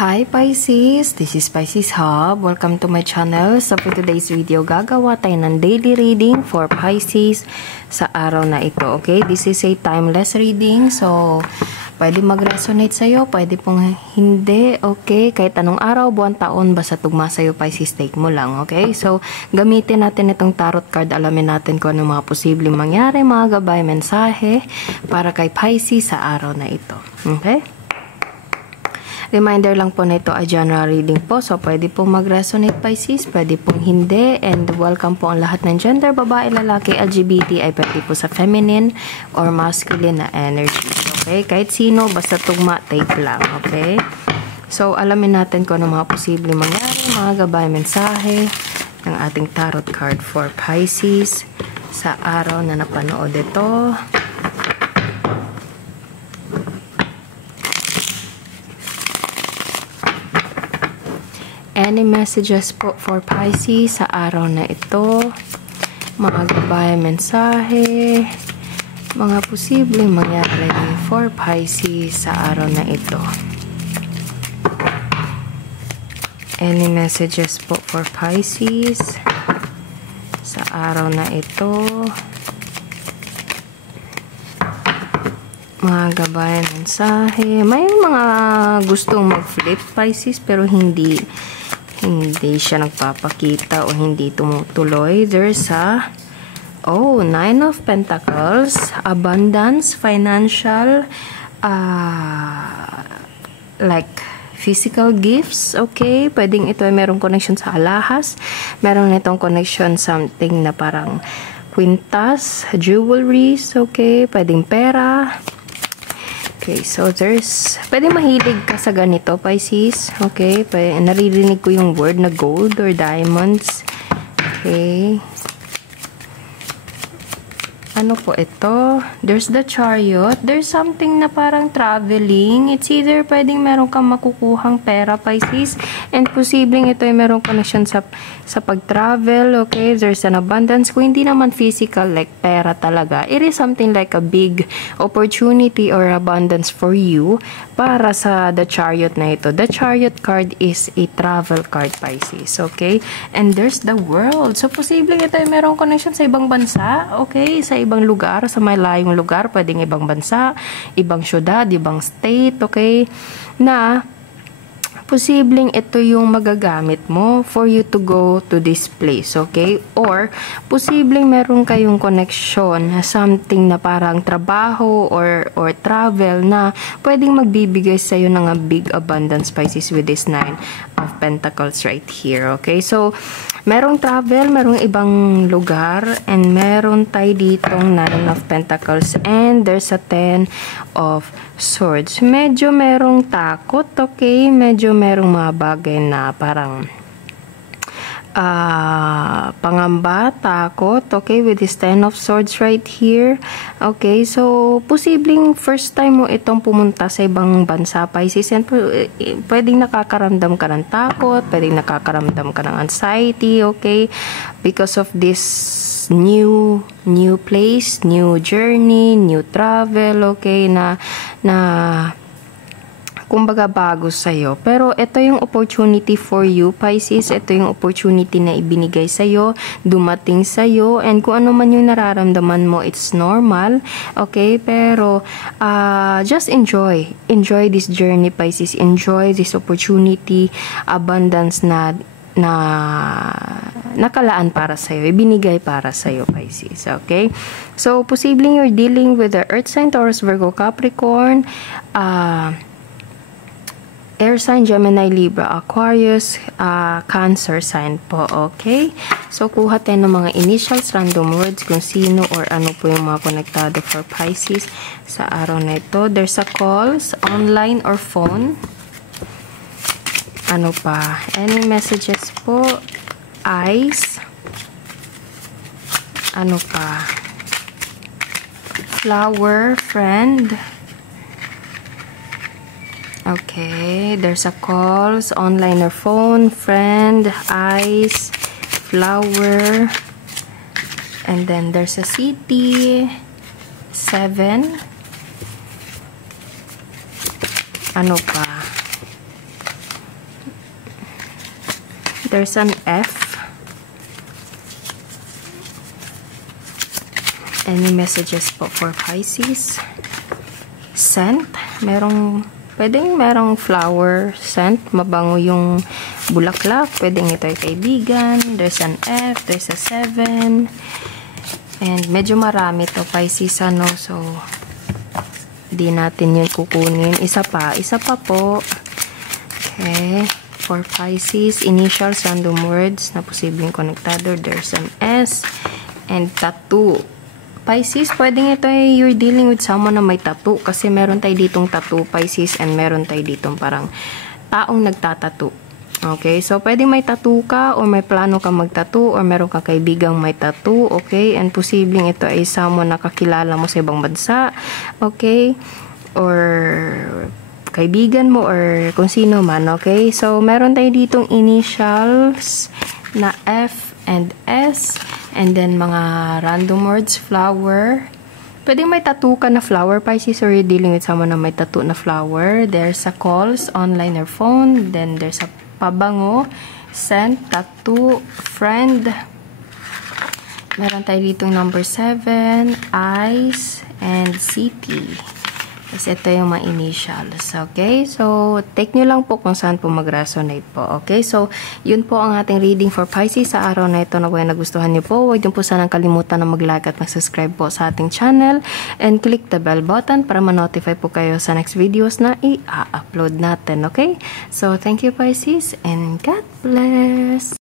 Hi Pisces! This is Pisces Hub. Welcome to my channel. So for today's video, gagawa tayo ng daily reading for Pisces sa araw na ito. Okay? This is a timeless reading. So, pwede mag-resonate sa'yo, pwede pong hindi. Okay? Kahit anong araw, buwan, taon, basta tugma sa'yo, Pisces, take mo lang. Okay? So, gamitin natin itong tarot card. Alamin natin kung ano mga posibleng mangyari, mga gabay, mensahe para kay Pisces sa araw na ito. Okay? Reminder lang po na ito ay general reading po. So, pwede pong mag-resonate Pisces, pwede pong hindi. And welcome po ang lahat ng gender, babae, lalaki, LGBT, ay pwede po sa feminine or masculine na energy. Okay? Kahit sino, basta tugma, take lang. Okay? So, alamin natin kung ano mga posibleng mangyari, mga gabay, mensahe ng ating tarot card for Pisces sa araw na napanood ito. Any messages po for Pisces sa araw na ito? Mga gabay, mensahe, mga posibleng mangyari for Pisces sa araw na ito. Any messages po for Pisces sa araw na ito? Mga gabay, mensahe. May mga gustong mag-flip Pisces pero hindi siya nagpapakita o hindi tumutuloy. There's a Nine of Pentacles, abundance, financial, like physical gifts. Okay, pwedeng ito ay merong connection sa alahas, meron itong connection something na parang kwintas, jewelries. Okay, pwedeng pera. Okay, so pwede mahilig ka sa ganito, Pisces. Okay, naririnig ko yung word na gold or diamonds. Okay. Ano po ito? There's the Chariot. There's something na parang traveling. It's either pwedeng meron kang makukuhang pera, Pisces, and posibleng ito ay merong connection sa pag-travel. Okay, there's an abundance. Kung hindi naman physical, like pera talaga, it is something like a big opportunity or abundance for you para sa the Chariot na ito. The Chariot card is a travel card, Pisces. Okay, and there's the World. So, posibleng ito ay merong connection sa ibang bansa. Okay, sa ibang lugar, sa malayong lugar, pwedeng ibang bansa, ibang syudad, ibang state, okay, na posibleng ito yung magagamit mo for you to go to this place, okay? Or, posibleng meron kayong connection, something na parang trabaho or travel na pwedeng magbibigay sa'yo ng a big abundance, Pisces, with this Nine of Pentacles right here, okay? So, merong travel, merong ibang lugar, and meron tayo ditong Nine of Pentacles, and there's a Ten of Swords. Medyo merong takot, okay? Medyo merong mga bagay na parang pangamba, takot, okay, with this Ten of Swords right here. Okay, so posibleng first time mo itong pumunta sa ibang bansa, Pisces, and pwedeng nakakaramdam ka ng takot, pwedeng nakakaramdam ka ng anxiety, okay, because of this new place, new journey, new travel, okay, na kumbaga bago sa'yo. Pero ito yung opportunity for you, Pisces. Ito yung opportunity na ibinigay sa'yo, dumating sa'yo, and kung ano man yung nararamdaman mo, it's normal. Okay? Pero, just enjoy. Enjoy this journey, Pisces. Enjoy this opportunity, abundance na nakalaan para sa'yo, ibinigay para sa'yo, Pisces. Okay? So, posibleng you're dealing with the Earth sign, Taurus, Virgo, Capricorn, Air sign, Gemini, Libra, Aquarius, Cancer sign po, okay? So, kuha tayo ng mga initials, random words, kung sino or ano po yung mga konektado for Pisces sa araw na ito. There's a calls, online or phone. Ano pa? Any messages po? Eyes. Ano pa? Flower, friend. Okay, there's a calls, online or phone, friend, eyes, flower, and then there's a city, 7, ano pa? There's an F. Any messages po for Pisces? Scent. Pwedeng merong flower scent. Mabango yung bulaklak. Pwedeng ito ay kaibigan. There's an F. There's a 7. And medyo marami to Pisces, ano. So, di natin yun kukunin. Isa pa po. Okay. For Pisces, initials, random words na posibleng konektado. There's an S. And tattoo. Pisces, pwedeng ito ay you're dealing with someone na may tattoo. Kasi meron tayo ditong tattoo, Pisces, and meron tayo ditong parang taong nagtatattoo. Okay? So, pwedeng may tattoo ka, or may plano ka magtattoo, or meron ka kaibigang may tattoo. Okay? And posibleng ito ay someone na kakilala mo sa ibang bansa. Okay? Or kaibigan mo, or kung sino man. Okay? So, meron tayo ditong initials na F and S. And then, mga random words, flower. Pwedeng may tattoo ka na flower, Pisces, or you're dealing with someone na may tattoo na flower. There's a calls, online or phone. Then, there's a pabango, scent, tattoo, friend. Meron tayo ditong number 7, eyes, and city. Kasi ito yung mga initials. Okay? So, take nyo lang po kung saan po mag-resonate po. Okay? So, yun po ang ating reading for Pisces sa araw na ito na kung nagustuhan nyo po. Huwag nyo po sanang kalimutan na mag-like at mag-subscribe po sa ating channel. And click the bell button para ma-notify po kayo sa next videos na i-upload natin. Okay? So, thank you Pisces and God bless!